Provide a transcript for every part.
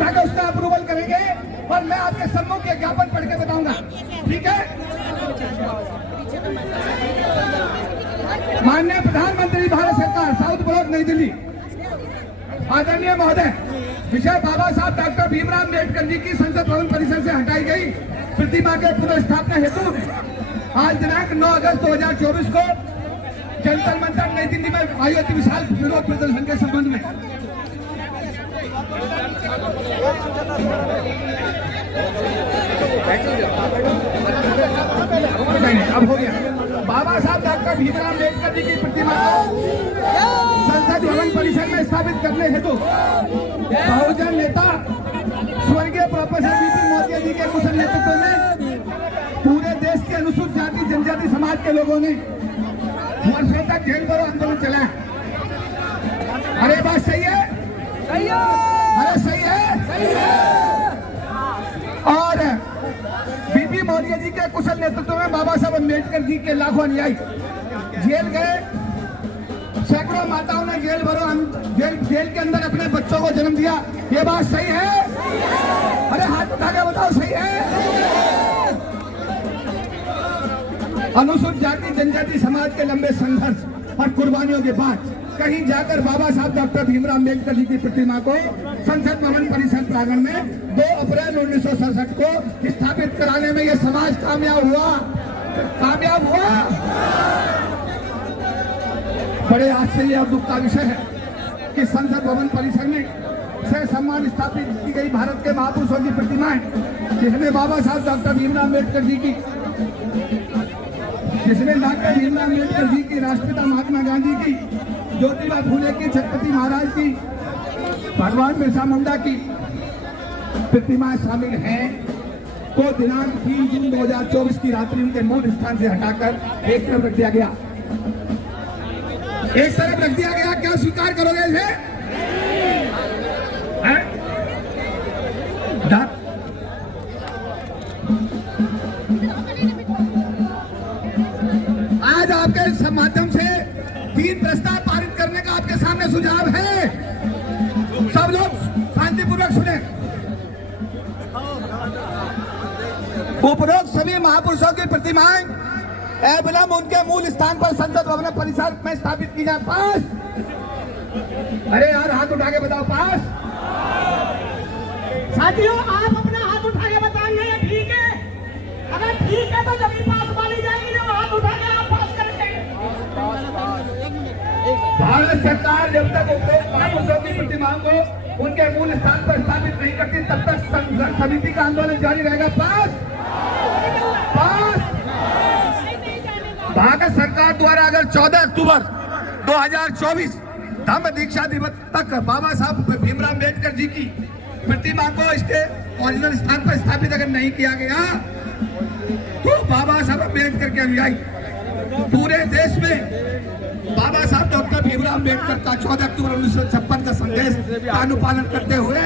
उठाकर उसका अप्रूवल करेंगे और मैं आपके सम्मुख के ज्ञापन पढ़ के बताऊंगा, ठीक है। माननीय प्रधानमंत्री भारत सरकार, साउथ ब्लॉक, नई दिल्ली। आदरणीय महोदय, विषय बाबा साहब डॉक्टर भीमराव अम्बेडकर जी की संसद भवन परिसर से हटाई गई प्रतिमा के पुनर्स्थापना हेतु आज दिनांक 9 अगस्त 2024 को जंतर मंतर नई दिल्ली में आयोजित विशाल विरोध प्रदर्शन के संबंध में अब हो गया। बाबा साहब डॉक्टर भीमराव अम्बेडकर जी की प्रतिमा को संसद भवन परिसर में स्थापित करने हेतु बहुजन नेता स्वर्गीय प्रोफेसर बीपी मोदी जी के कुशल नेतृत्व में पूरे देश के अनुसूचित जाति जनजाति समाज के लोगों ने वर्षों तक जेल भरो आंदोलन चलाया। अरे बात सही है? सही है। अरे सही है? सही है। और बीपी मोदी जी के कुशल नेतृत्व में बाबा साहब अम्बेडकर जी के लाखों अनुयायी जेल गए। सैकड़ों माताओं ने जेल के अंदर अपने बच्चों को जन्म दिया। ये बात सही है? अरे हाथ उठा के बताओ, सही है? अनुसूचित जाति जनजाति समाज के लंबे संघर्ष और कुर्बानियों के बाद कहीं जाकर बाबा साहब डॉक्टर भीमराव अम्बेडकर जी की प्रतिमा को संसद भवन परिसर प्रांगण में 2 अप्रैल 1967 को स्थापित कराने में यह समाज कामयाब हुआ। बड़े आश्चर्य और दुख का विषय है कि संसद भवन परिसर में से सम्मान स्थापित की गई भारत के महापुरुषों की प्रतिमाएं, जिसमें बाबा साहब डॉक्टर भीमराव अम्बेडकर जी की, राष्ट्रपिता महात्मा गांधी की, ज्योतिबा फूले की, छत्रपति महाराज की, भगवान बिरसा मुंडा की प्रतिमाएं शामिल हैं, तो दिनांक 3 जून 2024 की रात्रि उनके मूल स्थान से हटाकर एक तरफ रख दिया गया। क्या स्वीकार करोगे इसे? आज आपके माध्यम से 3 प्रस्ताव पारित करने का आपके सामने सुझाव है। सब लोग शांतिपूर्वक सुने। उपरोक्त सभी महापुरुषों की प्रतिमाएं अविलंब उनके मूल स्थान पर संसद भवन परिसर में स्थापित की जाए। पास? अरे यार हाथ उठा के बताओ, पास? साथियों, आप अपना हाथ उठा के बताएंगे ये ठीक है? अगर ठीक है तो जब पास मानी जाएगी, जब हाथ उठा के आप पास करेंगे। भारत सरकार जब तक उपरोक्त महापुरुषों की प्रतिमाओं को उनके मूल स्थान पर स्थापित नहीं करती, तब तक संघर्ष समिति का आंदोलन जारी रहेगा। पास? भारत सरकार द्वारा अगर 14 अक्टूबर 2024 धम्म दीक्षा दिवस तक बाबा साहब भीमराव अम्बेडकर जी की प्रतिमा को इसके ओरिजिनल स्थान पर स्थापित अगर नहीं किया गया, तो बाबा साहब अम्बेडकर के अनुयायी पूरे देश में बाबा साहब डॉक्टर भीमराव अम्बेडकर का 14 अक्टूबर 1956 का संदेश का अनुपालन करते हुए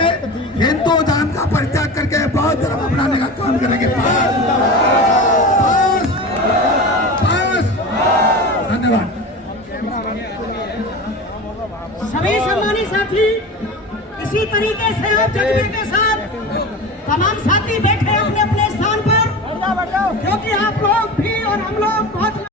हिंदू धर्म का परित्याग करके बौद्ध धर्म अपनाने का काम करेंगे। धन्यवाद। सभी सम्मानित साथी, इसी तरीके से आप जज्बे के साथ तमाम साथी बैठे अपने अपने स्थान पर, क्योंकि आप लोग भी और हम लोग बहुत